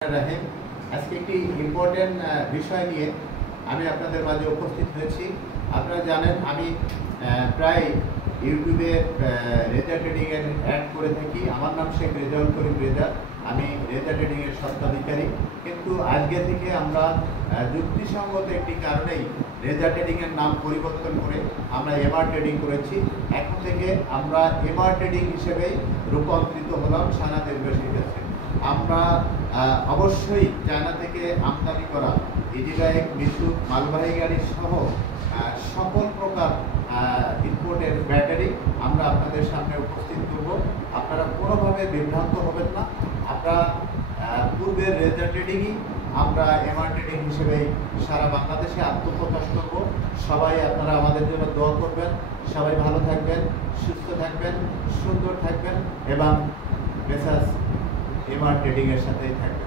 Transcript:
রাহিম আজকে একটি ইম্পর্টেন্ট বিষয় নিয়ে আমি আপনাদের মাঝে উপস্থিত হয়েছি। আপনারা জানেন আমি প্রায় ইউটিউবে রেজা ট্রেডিংয়ের অ্যাড করে থাকি। আমার নাম শেখ রেজাউল করিম রেজা, আমি রেজা ট্রেডিংয়ের স্বত্বাধিকারী। কিন্তু আজকে থেকে আমরা যুক্তিসঙ্গত একটি কারণেই রেজা ট্রেডিংয়ের নাম পরিবর্তন করে আমরা এমআর ট্রেডিং করেছি। এখন থেকে আমরা এমআর ট্রেডিং হিসেবেই রূপান্তরিত হলাম সানা দেশবাসীর কাছে। আমরা অবশ্যই চায়না থেকে আমদানি করা ইজিবাইক, বিদ্যুৎ, মালবাহী গাড়ি সহ সকল প্রকার ইম্পোর্টের ব্যাটারি আমরা আপনাদের সামনে উপস্থিত করব। আপনারা কোনোভাবে বিভ্রান্ত হবেন না। আমরা পূর্বের রেজা ট্রেডিংই আমরা এমআর ট্রেডিং হিসেবেই সারা বাংলাদেশে আত্মপ্রকাশ করব। সবাই আপনারা আমাদের জন্য দোয়া করবেন। সবাই ভালো থাকবেন, সুস্থ থাকবেন, সুন্দর থাকবেন এবং মেসাজ এমআর ট্রেডিংয়ের সাথেই থাকবেন।